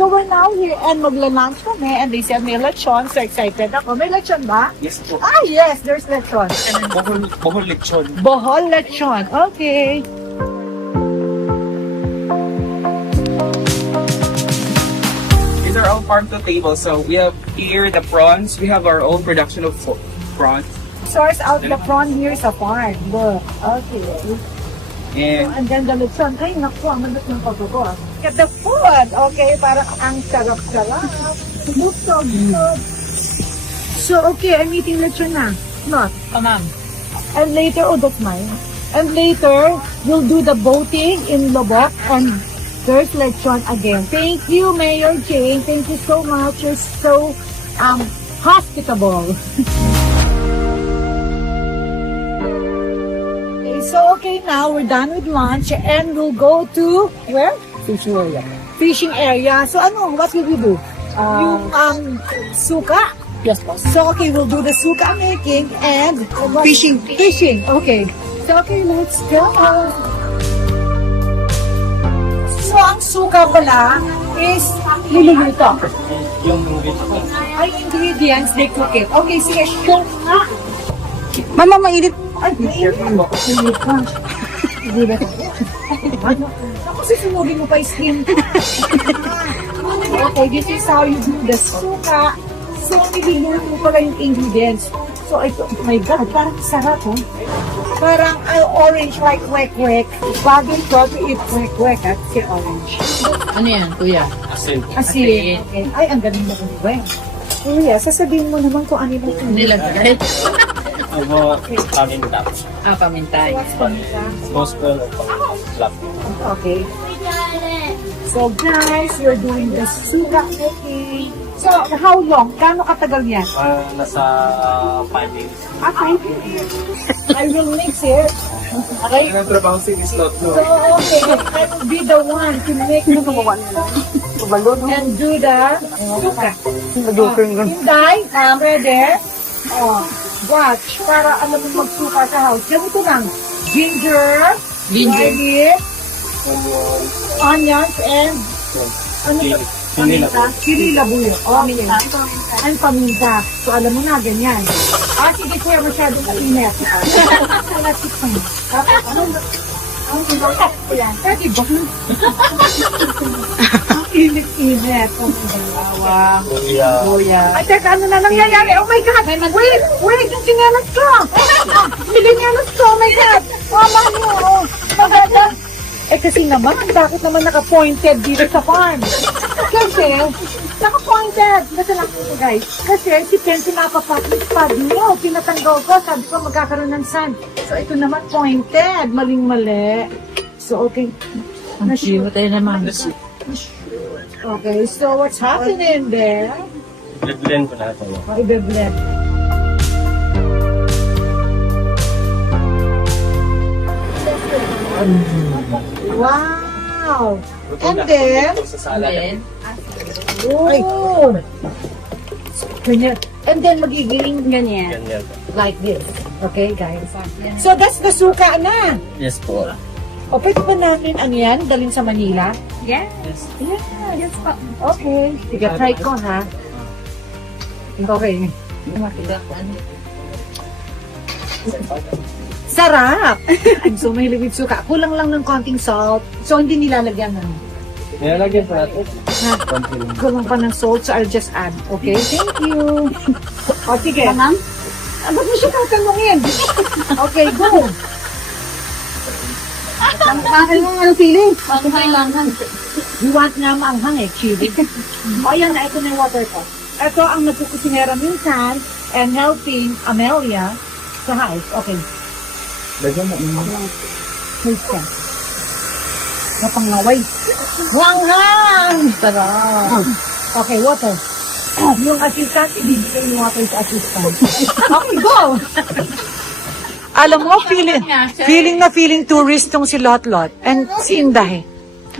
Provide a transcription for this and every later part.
So we're now here and magla-lunch kami and they said may lechon. So excited ako. May lechon ba? Yes po. Ah, yes, there's lechon. Bohol lechon. Bohol lechon. Okay. These are all farm to table. So we have here the prawns. We have our own production of prawns. Source out the prawn here sa farm. Look. Okay. And And then the lechon. Ay, naku, ang mandat ng pagbago. Get the food. Okay, parang ang sarap-sarap. Busog. So, okay, I'm eating lechon na. Not. Ma'am. And later, oh, that's mine. And later, we'll do the boating in Lobok and there's lechon again. Thank you, Mayor Jane. Thank you so much. You're so hospitable. So, okay, now we're done with lunch and we'll go to where? Fishing area. Fishing area. So, what will we do? Yung suka? Yes po. So, okay, we'll do the suka making and Fishing. Fishing, okay. So, okay, let's go. So, ang suka pala is niluluto. yung Ay, ingredients, they cook it. Okay, sige, suka. Mama, mainit. Ay, mainit ka. Hindi ba? Ano? Ako, susunugin mo pa yung skin. Okay, this is how you do the suka. So, niluluto pala yung ingredients. So, ito, oh my God, parang sarap, oh. Parang orange like kwek-kwek. Bagay ko to eat kwek-kwek, at si orange. Ano yan, kuya? asin. Asin. Okay. Ay, ang galing mo kung iba. Kuya, sasabihin mo naman kung ano yung Nilagay. Paminta. Pamintay. Gospel. Black. Okay. So guys, we're doing the suka making. So, how long? Kano katagal yan? Nasa 5 days. Okay. I will mix it. Okay? Ang trabaho si Miss Lot, no? So, okay. I will be the one to make the and do the suka. Hinday, ready? Oh, watch. Para alam mo magsuka sa house. Ganito lang. Ginger, garlic, onions, and ano to? Paminta? Chili labuyo. Okay. And paminta. So, alam mo na, ganyan. Sige, kuya, masyadong mainit. Plastic pa yun. Ang init-init. Ang bawang. Luya. Ay, teka, ano na nangyayari? Oh my God! Wait! Yung sinelas ko! Sinelas ko! Oh my God! Mama niyo! Oh, maganda! Eh kasi naman, bakit naman naka-pointed dito sa farm? Kasi, naka-pointed. Basta lang ito guys. Kasi si Pensi napapatid niyo. Tinatanggal ko. Sabi ko magkakaroon ng sun. So ito naman pointed. Maling-mali. So okay. Hindi tayo naman. Okay, so what's happening there? Blend ko na ito. Ibe-blend. Wow! And then, Sa salad. oh! Ganyan. And then magiging ganyan. Ganyan. Like this. Okay, guys? So that's the suka na. Yes po. O, pwede ba natin ano yan? Dalhin sa Manila? Yes. Yeah. Yes po. Okay. Sige, try ko ha. Okay. Sarap! I'm so mahilig with suka. Kulang lang ng konting salt. So, hindi nilalagyan ng Nilalagyan pa natin. kulang pa ng salt. So, I'll just add. Okay? Thank you. O, sige. Ma'am? Ba't mo siya tatanungin? Okay, go. Ano feeling? You want na maanghang eh, chili. O, yan na. Ito na yung water ko. Ito ang nagkukusinera minsan and helping Amelia sa house. Okay. Lagyan mo. Please ka. Napangaway. Wanghang! Sarap. Okay, water. Yung assistant, ibibigay yung water sa assistant. Okay, go! Alam mo, feeling tourist tong si Lot-Lot and si Inday.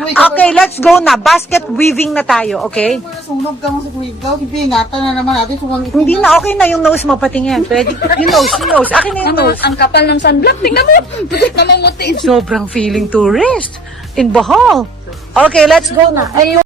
Okay, let's go na. Basket weaving na tayo, okay? Sunog ka mo sa kuwig daw. Ingatan na naman natin. Hindi na, okay na yung nose mo patingin. Pwede. Yung nose. Akin na yung nose. Ang kapal ng sunblock. Tingnan mo. Namumuti. Sobrang feeling tourist in Bohol. Okay, let's go na. Ayun.